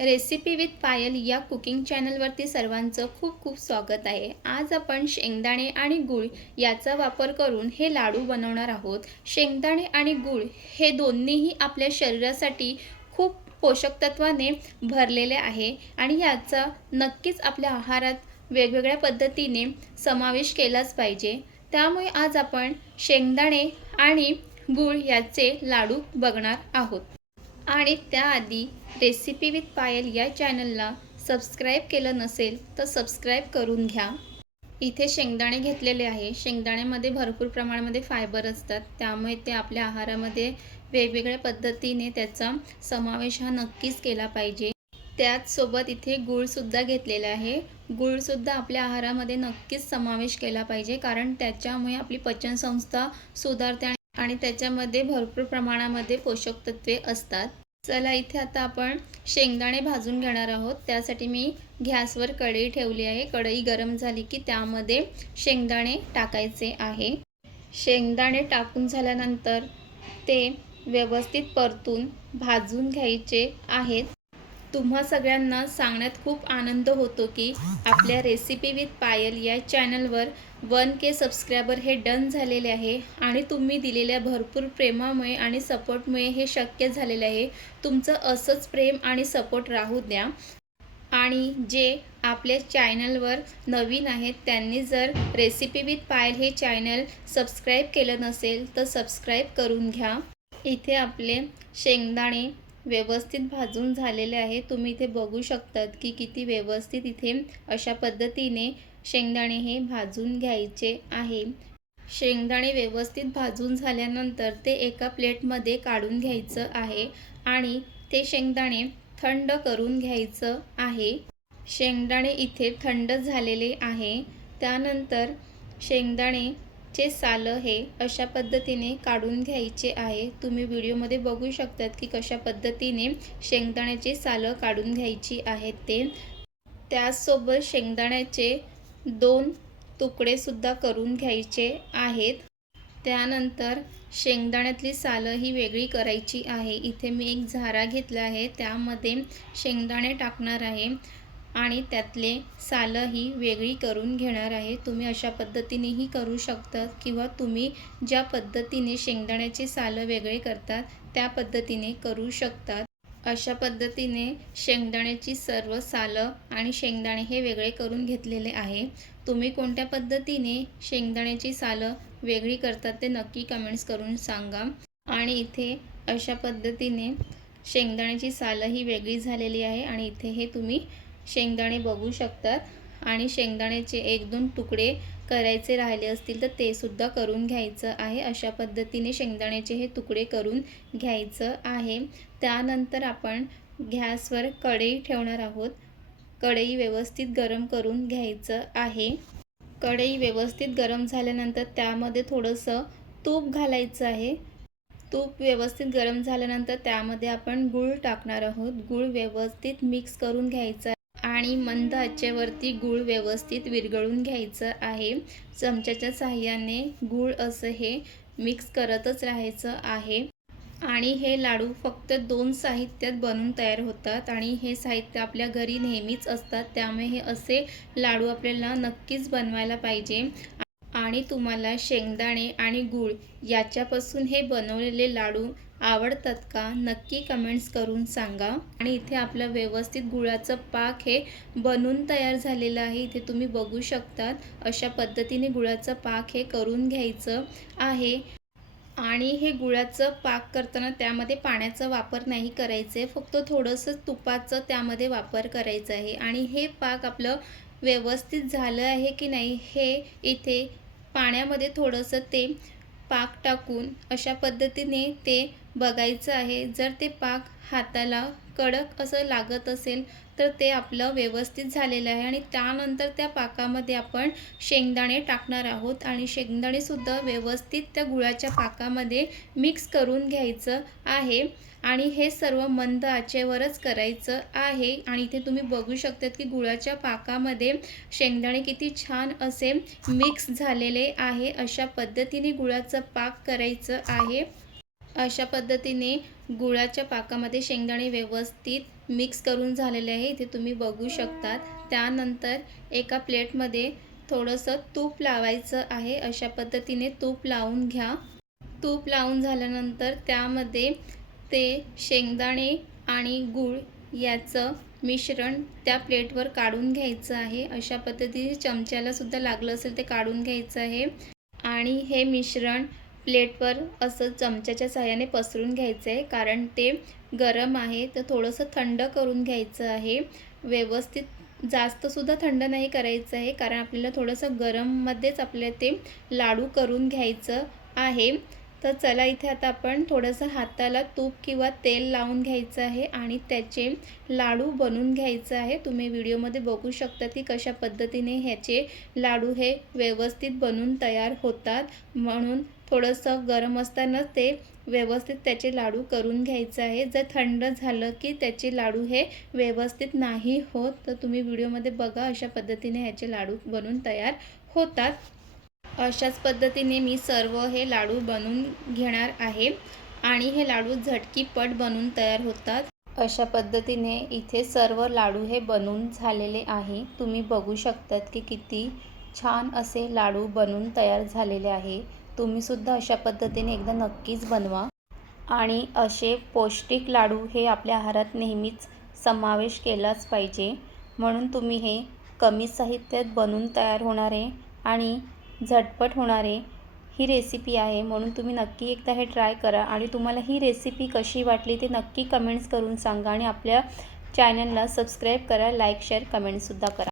Recipe with Payal या cooking चॅनलवरती सर्वांचं खूप खूप स्वागत आहे. आज आपण शेंगदाणे आणि गूळ याचा वापर करून हे लाडू बनवणार आहोत. शेंगदाणे आणि गूळ हे दोन्हीही आपल्या शरीरासाठी खूप पोषक तत्वाने भरलेले आहे आणि याचा नक्कीच आपल्या आहारात वेगवेगळ्या पद्धतीने समावेश केलाच पाहिजे. त्यामुळे आज आपण शेंगदाणे आणि गूळ याचे लाडू बघणार आहोत. आणि त्याआधी रेसिपी विथ पायल या चॅनलला सबस्क्राईब केलं नसेल तर सबस्क्राईब करून घ्या. इथे शेंगदाणे घेतलेले आहे. शेंगदाण्यामध्ये भरपूर प्रमाणामध्ये फायबर असतात. त्यामुळे ते आपल्या आहारामध्ये वेगवेगळ्या पद्धतीने त्याचा समावेश हा नक्कीच केला पाहिजे. त्याचसोबत इथे गूळसुद्धा घेतलेला आहे. गूळसुद्धा आपल्या आहारामध्ये नक्कीच समावेश केला पाहिजे कारण त्याच्यामुळे आपली पचनसंस्था सुधारते आणि त्याच्यामध्ये भरपूर प्रमाणामध्ये पोषक तत्वे असतात. चला इथे आता आपण शेंगदाणे भाजून घेणार आहोत. त्यासाठी मी गॅसवर कढई ठेवली आहे. कढई गरम झाली की त्यामध्ये शेंगदाणे टाकायचे आहे. शेंगदाणे टाकून झाल्यानंतर ते व्यवस्थित परतून भाजून घ्यायचे आहेत. तुम्हा सगळ्यांना सांगण्यात खूप आनंद होतो की आपल्या रेसिपी विथ पायल या चॅनलवर वन के सबस्क्रायबर हे डन झालेले आहे आणि तुम्ही दिलेल्या भरपूर प्रेमामुळे आणि सपोर्टमुळे हे शक्य झालेले आहे. तुमचं असंच प्रेम आणि सपोर्ट राहू द्या. आणि जे आपल्या चॅनलवर नवीन आहेत त्यांनी जर रेसिपी विथ पायल हे चॅनल सबस्क्राईब केलं नसेल तर सबस्क्राईब करून घ्या. इथे आपले शेंगदाणे व्यवस्थित भाजून झालेले आहे. तुम्ही इथे बघू शकतात की किती व्यवस्थित इथे अशा पद्धतीने शेंगदाणे हे भाजून घ्यायचे आहे. शेंगदाणे व्यवस्थित भाजून झाल्यानंतर ते एका प्लेटमध्ये काढून घ्यायचं आहे आणि ते शेंगदाणे थंड करून घ्यायचं आहे. शेंगदाणे इथे थंड झालेले आहे. त्यानंतर शेंगदाणे चे सालं हे अशा पद्धतीने काढून घ्यायचे आहे. तुम्ही व्हिडिओमध्ये बघू शकतात की कशा पद्धतीने शेंगदाण्याचे सालं काढून घ्यायची आहेत ते. त्याचसोबत शेंगदाण्याचे दोन तुकडेसुद्धा करून घ्यायचे आहेत. त्यानंतर शेंगदाण्यातली सालं ही वेगळी करायची आहे. इथे मी एक झारा घेतला आहे. त्यामध्ये शेंगदाणे टाकणार आहे. आणि त्यातले सालं ही वेगळी करून घेणार आहे. तुम्ही अशा पद्धतीनेही करू शकतात किंवा तुम्ही ज्या पद्धतीने शेंगदाण्याचे सालं वेगळे करतात त्या पद्धतीने करू शकतात. अशा पद्धतीने शेंगदाण्याची सर्व सालं आणि शेंगदाणे हे वेगळे करून घेतलेले आहे. तुम्ही कोणत्या पद्धतीने शेंगदाण्याची सालं वेगळी करतात ते नक्की कमेंट्स करून सांगा. आणि इथे अशा पद्धतीने शेंगदाण्याची सालंही वेगळी झालेली आहे आणि इथे हे तुम्ही शेंगदाणे बघू शकतात. आणि शेंगदाण्याचे एक दोन तुकडे करायचे राहिले असतील तर ते सुद्धा करून घ्यायचं आहे. अशा पद्धतीने शेंगदाण्याचे हे तुकडे करून घ्यायचं आहे. त्यानंतर आपण गॅसवर कढई ठेवणार आहोत. कढई व्यवस्थित गरम करून घ्यायचं आहे. कढई व्यवस्थित गरम झाल्यानंतर त्यामध्ये थोडंसं तूप घालायचं आहे. तूप व्यवस्थित गरम झाल्यानंतर त्यामध्ये आपण गूळ टाकणार आहोत. गूळ व्यवस्थित मिक्स करून घ्यायचा आणि मंद आचेवरती गूळ व्यवस्थित विरघळून घ्यायचं आहे. चमच्याच्या साह्याने गूळ असं हे मिक्स करतच राहायचं आहे. आणि हे लाडू फक्त दोन साहित्यात बनून तयार होतात आणि हे साहित्य आपल्या घरी नेहमीच असतात. त्यामुळे हे असे लाडू आपल्याला नक्कीच बनवायला पाहिजे. आणि तुम्हाला शेंगदाणे आणि गूळ याच्यापासून हे बनवलेले लाडू आवडतात का? नक्की कमेंट्स करून सांगा. आणि इथे आपलं व्यवस्थित गुळाचं पाक हे बनून तयार झालेलं आहे. इथे तुम्ही बघू शकतात अशा पद्धतीने गुळाचं पाक हे करून घ्यायचं आहे. आणि हे गुळाचं पाक करताना त्यामध्ये पाण्याचा वापर नाही करायचं आहे फक्त थोडंसं तुपाचं त्यामध्ये वापर करायचं आहे. आणि हे पाक आपलं व्यवस्थित झालं आहे की नाही हे इथे पाण्यामध्ये थोडंसं ते पाक टाकून अशा पद्धतीने ते बघायचं आहे. जर ते पाक हाताला कडक असं लागत असेल तर ते आपलं व्यवस्थित झालेलं आहे आणि त्यानंतर त्या पाकामध्ये आपण शेंगदाणे टाकणार आहोत आणि शेंगदाणेसुद्धा व्यवस्थित त्या गुळाच्या पाकामध्ये मिक्स करून घ्यायचं आहे आणि हे सर्व मंद आचेवरच करायचं आहे. आणि इथे तुम्ही बघू शकतात की गुळाच्या पाकामध्ये शेंगदाणे किती छान असे मिक्स झालेले आहे. अशा पद्धतीने गुळाचं पाक करायचं आहे. अशा पद्धतीने गुळाच्या पाकामध्ये शेंगदाणे व्यवस्थित मिक्स करून झालेले आहे. इथे तुम्ही बघू शकतात. त्यानंतर एका प्लेटमध्ये थोडंसं तूप लावायचं आहे. अशा पद्धतीने तूप लावून घ्या. तूप लावून झाल्यानंतर त्यामध्ये ते शेंगदाणे आणि गूळ याचं मिश्रण त्या प्लेटवर काढून घ्यायचं आहे. अशा पद्धतीने चमच्यालासुद्धा लागलं असेल ते काढून घ्यायचं आहे. आणि हे मिश्रण प्लेटवर असं चमच्याच्या सहाय्याने पसरून घ्यायचं आहे कारण ते गरम आहे तर थोडंसं थंड करून घ्यायचं आहे. व्यवस्थित जास्तसुद्धा थंड नाही करायचं आहे कारण आपल्याला थोडंसं गरममध्येच आपल्याला ते लाडू करून घ्यायचं आहे. तर चला इथे आता आपण थोडंसं हाताला तूप किंवा तेल लावून घ्यायचं आहे आणि त्याचे लाडू बनवून घ्यायचं आहे. तुम्ही व्हिडिओमध्ये बघू शकता की कशा पद्धतीने ह्याचे लाडू हे व्यवस्थित बनून तयार होतात. म्हणून थोडंसं गरम असतानाच ते व्यवस्थित त्याचे लाडू करून घ्यायचं आहे. जर थंड झालं की त्याचे लाडू हे व्यवस्थित नाही होत तर तुम्ही व्हिडिओमध्ये बघा अशा पद्धतीने ह्याचे लाडू बनून तयार होतात. अशाच पद्धतीने मी सर्व हे लाडू बनवून घेणार आहे आणि हे लाडू झटकीपट बनवून तयार होतात. अशा पद्धतीने इथे सर्व लाडू हे बनून झालेले आहे. तुम्ही बघू शकतात की किती छान असे लाडू बनवून तयार झालेले आहे. तुम्हीसुद्धा अशा पद्धतीने एकदा नक्कीच बनवा. आणि असे पौष्टिक लाडू हे आपल्या आहारात नेहमीच समावेश केलाच पाहिजे. म्हणून तुम्ही हे कमी साहित्यात बनून तयार होणारे आणि झटपट होणारे ही रेसिपी आहे म्हणून तुम्ही नक्की एकदा हे ट्राय करा आणि तुम्हाला ही रेसिपी कशी वाटली ते नक्की कमेंट्स करून सांगा आणि आपल्या चॅनलला सबस्क्राईब करा लाईक शेअर कमेंटसुद्धा करा.